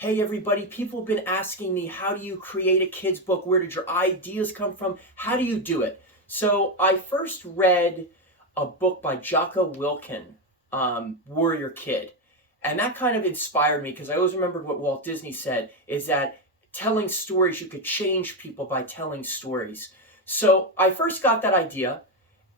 Hey everybody, people have been asking me, how do you create a kid's book? Where did your ideas come from? How do you do it? So I first read a book by Jocko Wilkin, Warrior Kid. And that kind of inspired me because I always remembered what Walt Disney said, is that telling stories, you could change people by telling stories. So I first got that idea,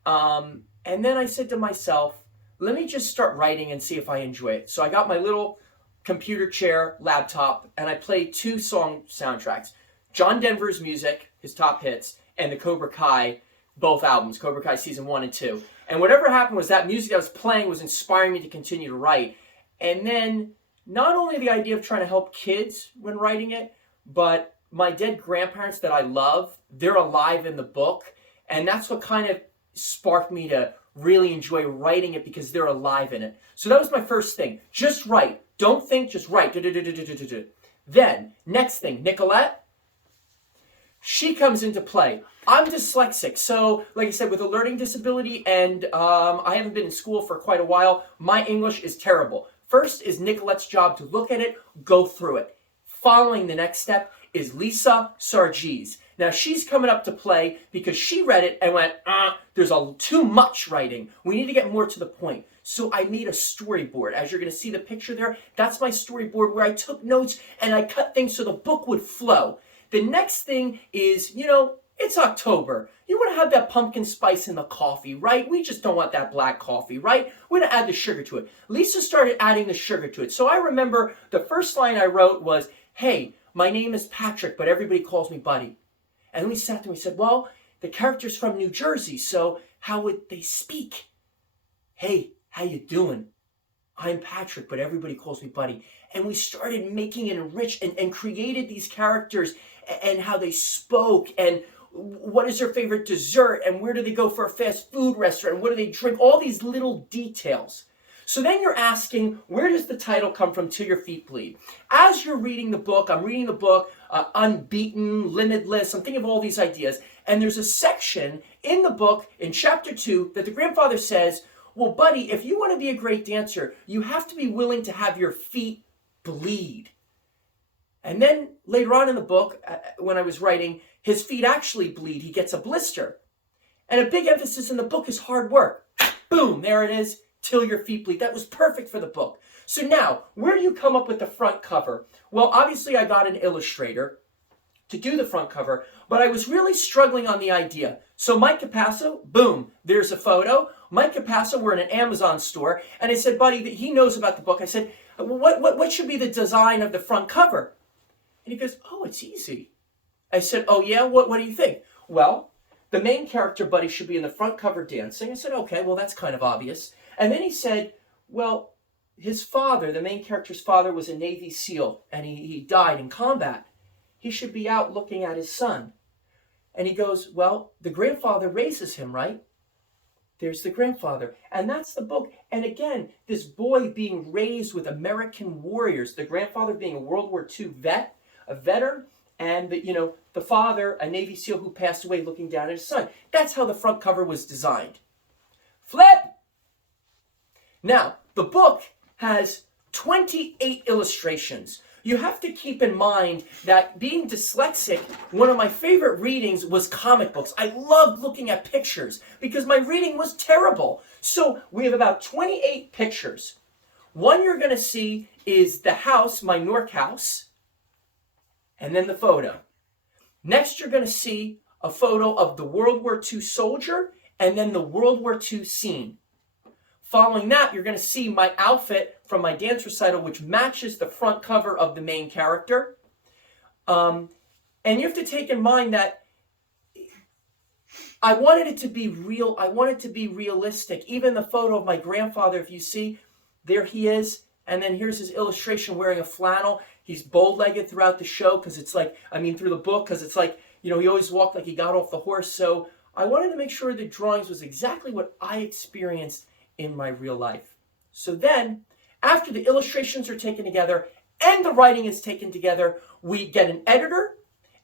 and then I said to myself, let me just start writing and see if I enjoy it. So I got my little computer chair, laptop, and I played 2 song soundtracks. John Denver's music, his top hits, and the Cobra Kai, both albums, Cobra Kai season 1 and 2. And whatever happened was that music I was playing was inspiring me to continue to write. And then not only the idea of trying to help kids when writing it, but my dead grandparents that I love, they're alive in the book. And that's what kind of sparked me to really enjoy writing it, because they're alive in it. So that was my first thing. Just write. Don't think, just write. Then, next thing, Nicolette, she comes into play. I'm dyslexic, so like I said, with a learning disability, and I haven't been in school for quite a while, my English is terrible. First is Nicolette's job to look at it, go through it. Following the next step is Lisa Sargis. Now she's coming up to play because she read it and went, there's too much writing. We need to get more to the point. So I made a storyboard. As you're going to see the picture there, that's my storyboard where I took notes and I cut things so the book would flow. The next thing is, it's October. You want to have that pumpkin spice in the coffee, right? We just don't want that black coffee, right? We're going to add the sugar to it. Lisa started adding the sugar to it. So I remember the first line I wrote was, hey, my name is Patrick, but everybody calls me Buddy. And we sat there and we said, well, the character's from New Jersey, so how would they speak? Hey, how you doing? I'm Patrick, but everybody calls me Buddy. And we started making it enriched and created these characters and how they spoke and what is their favorite dessert and where do they go for a fast food restaurant and what do they drink, all these little details. So then you're asking, where does the title come from, Till Your Feet Bleed? As you're reading the book, I'm reading the book, Unbeaten, Limitless, I'm thinking of all these ideas, and there's a section in the book, in chapter 2, that the grandfather says, well, Buddy, if you want to be a great dancer, you have to be willing to have your feet bleed. And then later on in the book, when I was writing, his feet actually bleed. He gets a blister. And a big emphasis in the book is hard work. Boom, there it is. Till Your Feet Bleed. That was perfect for the book. So now, where do you come up with the front cover? Well, obviously I got an illustrator to do the front cover, but I was really struggling on the idea. So Mike Capasso, boom, there's a photo. Mike Capasso, we're in an Amazon store, and I said, Buddy, he knows about the book. I said, what should be the design of the front cover? And he goes, oh, it's easy. I said, oh yeah, what do you think? Well, the main character, Buddy, should be in the front cover dancing. I said, okay, well, that's kind of obvious. And then he said, well, his father, the main character's father, was a Navy SEAL, and he died in combat. He should be out looking at his son. And he goes, well, the grandfather raises him, right? There's the grandfather. And that's the book. And again, this boy being raised with American warriors, the grandfather being a World War II vet, a veteran, and the father, a Navy SEAL who passed away looking down at his son. That's how the front cover was designed. Flip! Now, the book has 28 illustrations. You have to keep in mind that being dyslexic, one of my favorite readings was comic books. I loved looking at pictures because my reading was terrible. So we have about 28 pictures. One you're going to see is the house, my Newark house, and then the photo. Next, you're going to see a photo of the World War II soldier and then the World War II scene. Following that, you're going to see my outfit from my dance recital, which matches the front cover of the main character. And you have to take in mind that I wanted it to be real. I wanted it to be realistic. Even the photo of my grandfather, if you see, there he is. And then here's his illustration wearing a flannel. He's bow-legged throughout the show through the book, because it's like, he always walked like he got off the horse. So I wanted to make sure the drawings was exactly what I experienced in my real life. So then, after the illustrations are taken together and the writing is taken together, we get an editor.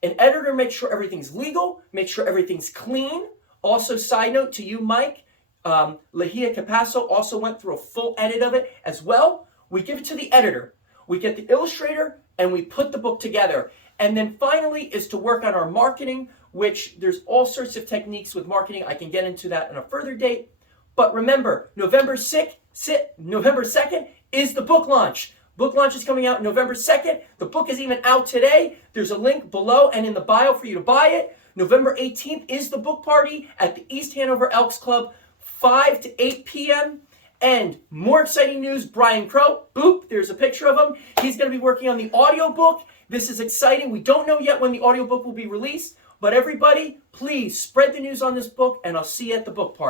An editor makes sure everything's legal, makes sure everything's clean. Also, side note to you, Mike, Lahia Capasso also went through a full edit of it as well. We give it to the editor. We get the illustrator and we put the book together. And then finally is to work on our marketing, which there's all sorts of techniques with marketing. I can get into that on a further date. But remember, November 2nd is the book launch. Book launch is coming out November 2nd. The book is even out today. There's a link below and in the bio for you to buy it. November 18th is the book party at the East Hanover Elks Club, 5 to 8 p.m. And more exciting news, Brian Crow, boop, there's a picture of him. He's going to be working on the audiobook. This is exciting. We don't know yet when the audiobook will be released, but everybody, please spread the news on this book, and I'll see you at the book party.